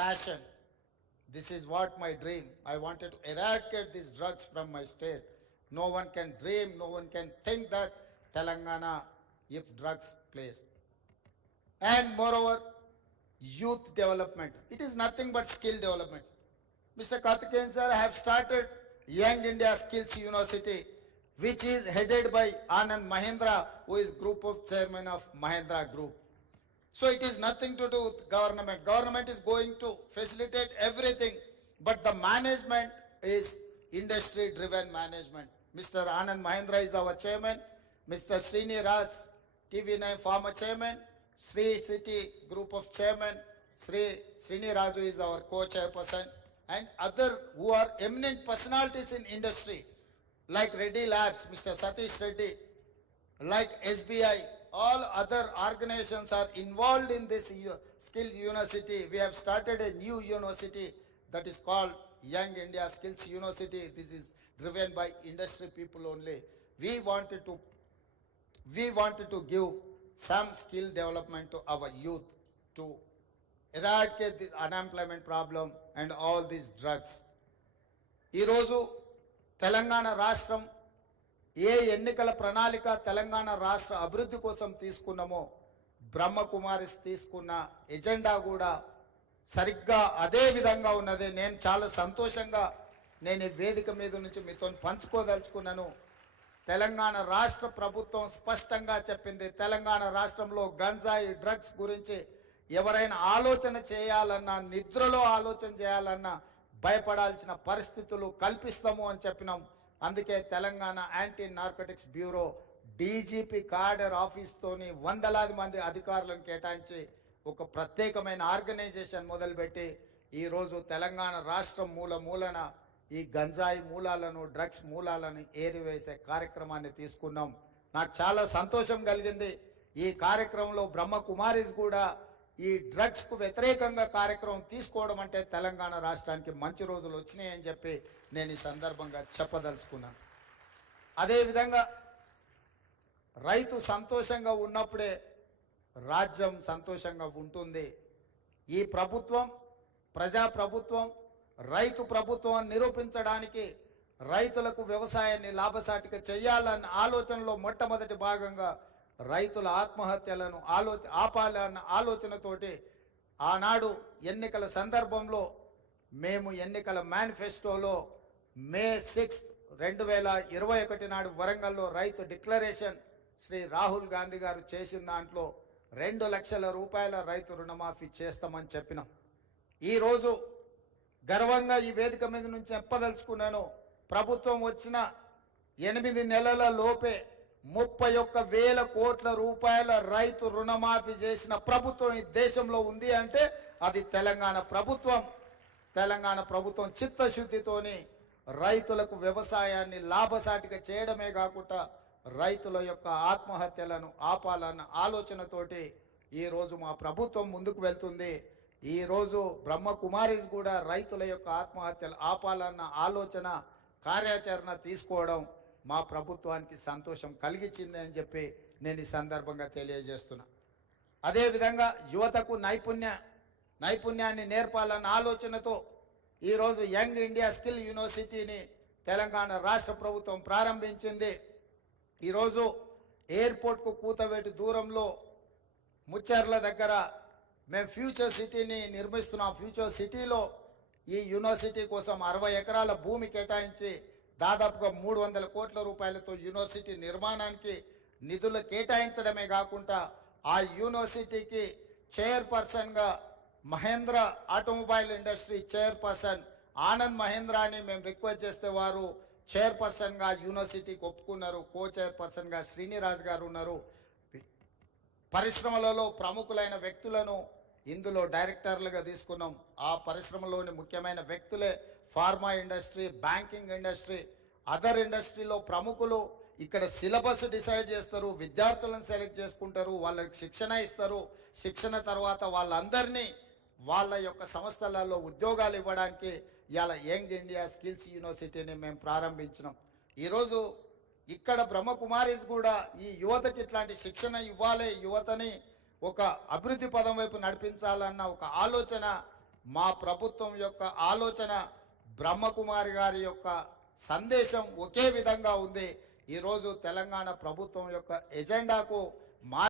passion. This is what my dream. I wanted to eradicate these drugs from my state. No one can dream, no one can think that Telangana if drugs plays. And moreover, youth development. It is nothing but skill development. Mr. Karthikeyan sir have started Young India Skills University, which is headed by Anand Mahindra, who is group of chairman of Mahindra Group. So it is nothing to do with government. Government is going to facilitate everything, but the management is industry-driven management. Mr. Anand Mahindra is our chairman. Mr. Srini Raj, TV9 former chairman. Sri City group of chairman. Srini Raju is our co-chairperson. And other who are eminent personalities in industry, like Reddy Labs, Mr. Satish Reddy, like SBI, all other organizations are involved in this Skills University. We have started a new university that is called Young India Skills University. This is driven by industry people only. We wanted to give some skill development to our youth to eradicate the unemployment problem and all these drugs. ఈ రోజు తెలంగాణ రాష్ట్రం ఏ ఎన్నికల ప్రణాళిక తెలంగాణ రాష్ట్ర అభివృద్ధి కోసం తీసుకున్నామో బ్రహ్మకుమారిస్ తీసుకున్న ఎజెండా కూడా సరిగ్గా అదే విధంగా ఉన్నది. నేను చాలా సంతోషంగా నేను ఈ వేదిక మీద నుంచి మీతో పంచుకోదలుచుకున్నాను. తెలంగాణ రాష్ట్ర ప్రభుత్వం స్పష్టంగా చెప్పింది, తెలంగాణ రాష్ట్రంలో గంజాయి డ్రగ్స్ గురించి ఎవరైనా ఆలోచన చేయాలన్నా, నిద్రలో ఆలోచన చేయాలన్నా భయపడాల్సిన పరిస్థితులు కల్పిస్తాము అని చెప్పినాం. అందుకే Telangana anti narcotics bureau DGP cadre ఆఫీస్తోని వందలాది మంది అధికారులను కేటాయించి ఒక ప్రత్యేకమైన ఆర్గనైజేషన్ మొదలుపెట్టి ఈరోజు తెలంగాణ రాష్ట్రం మూలన ఈ గంజాయి మూలాలను, డ్రగ్స్ మూలాలను ఏరివేసే కార్యక్రమాన్ని తీసుకున్నాం. నాకు చాలా సంతోషం కలిగింది. ఈ కార్యక్రమంలో బ్రహ్మకుమారిస్ కూడా ఈ డ్రగ్స్కు వ్యతిరేకంగా కార్యక్రమం తీసుకోవడం అంటే తెలంగాణ రాష్ట్రానికి మంచి రోజులు వచ్చినాయని చెప్పి నేను ఈ సందర్భంగా చెప్పదలుచుకున్నాను. అదేవిధంగా రైతు సంతోషంగా ఉన్నప్పుడే రాజ్యం సంతోషంగా ఉంటుంది. ఈ ప్రభుత్వం ప్రజాప్రభుత్వం, రైతు ప్రభుత్వం నిరూపించడానికి రైతులకు వ్యవసాయాన్ని లాభసాటిగా చేయాలన్న ఆలోచనలో మొట్టమొదటి భాగంగా రైతుల ఆత్మహత్యలను ఆపాలన్న ఆలోచనతోటి ఆనాడు ఎన్నికల సందర్భంలో మేము ఎన్నికల మేనిఫెస్టోలో మే 6, 2021 నాడు వరంగల్లో రైతు డిక్లరేషన్ శ్రీ రాహుల్ గాంధీ గారు చేసిన దాంట్లో 2 లక్షల రూపాయల రైతు రుణమాఫీ చేస్తామని చెప్పినాం. ఈరోజు గర్వంగా ఈ వేదిక మీద నుంచి చెప్పదలుచుకున్నాను, ప్రభుత్వం వచ్చిన 8 నెలల లోపే 31,000 కోట్ల రూపాయల రైతు రుణమాఫీ చేసిన ప్రభుత్వం ఈ దేశంలో ఉంది అంటే అది తెలంగాణ ప్రభుత్వం. తెలంగాణ ప్రభుత్వం చిత్తశుద్ధితోని రైతులకు వ్యవసాయాన్ని లాభసాటిగా చేయడమే కాకుండా రైతుల యొక్క ఆత్మహత్యలను ఆపాలన్న ఆలోచనతోటి ఈరోజు మా ప్రభుత్వం ముందుకు వెళ్తుంది. ఈరోజు బ్రహ్మకుమారిస్ కూడా రైతుల యొక్క ఆత్మహత్యలు ఆపాలన్న ఆలోచన కార్యాచరణ తీసుకోవడం మా ప్రభుత్వానికి సంతోషం కలిగించింది అని చెప్పి నేను ఈ సందర్భంగా తెలియజేస్తున్నా. అదేవిధంగా యువతకు నైపుణ్యాన్ని నేర్పాలన్న ఆలోచనతో ఈరోజు యంగ్ ఇండియా స్కిల్ యూనివర్సిటీని తెలంగాణ రాష్ట్ర ప్రభుత్వం ప్రారంభించింది. ఈరోజు ఎయిర్పోర్ట్కు కూతవేటు దూరంలో ముచ్చర్ల దగ్గర మేము ఫ్యూచర్ సిటీని నిర్మిస్తున్నాం. ఫ్యూచర్ సిటీలో ఈ యూనివర్సిటీ కోసం 60 ఎకరాల భూమి కేటాయించి దాదాపుగా 300 కోట్ల రూపాయలతో యూనివర్సిటీ నిర్మాణానికి నిధులు కేటాయించడమే కాకుండా ఆ యూనివర్సిటీకి చైర్పర్సన్గా Mahindra automobile industry chairperson Anand మహేంద్రాని మేము రిక్వెస్ట్ చేస్తే వారు చైర్పర్సన్గా యూనివర్సిటీకి ఒప్పుకున్నారు. కో చైర్పర్సన్గా శ్రీనిరాజ్ గారు ఉన్నారు. పరిశ్రమలలో ప్రముఖులైన వ్యక్తులను ఇందులో డైరెక్టర్లుగా తీసుకున్నాం. ఆ పరిశ్రమలోని ముఖ్యమైన వ్యక్తులే pharma industry, banking industry, other ఇండస్ట్రీలో ప్రముఖులు ఇక్కడ సిలబస్ డిసైడ్ చేస్తారు, విద్యార్థులను సెలెక్ట్ చేసుకుంటారు, వాళ్ళకి శిక్షణ ఇస్తారు. శిక్షణ తర్వాత వాళ్ళందరినీ వాళ్ళ యొక్క సంస్థలలో ఉద్యోగాలు ఇవ్వడానికి ఇలా యంగ్ ఇండియా స్కిల్స్ యూనివర్సిటీని మేము ప్రారంభించినాం. ఈరోజు ఇక్కడ బ్రహ్మకుమారిస్ కూడా ఈ యువతకి ఇట్లాంటి శిక్షణ ఇవ్వాలి, యువతని ఒక అభివృద్ధి పదం వైపు నడిపించాలన్న ఒక ఆలోచన మా ప్రభుత్వం యొక్క ఆలోచన, బ్రహ్మకుమారి గారి యొక్క సందేశం ఒకే విధంగా ఉంది. ఈరోజు తెలంగాణ ప్రభుత్వం యొక్క ఎజెండాకు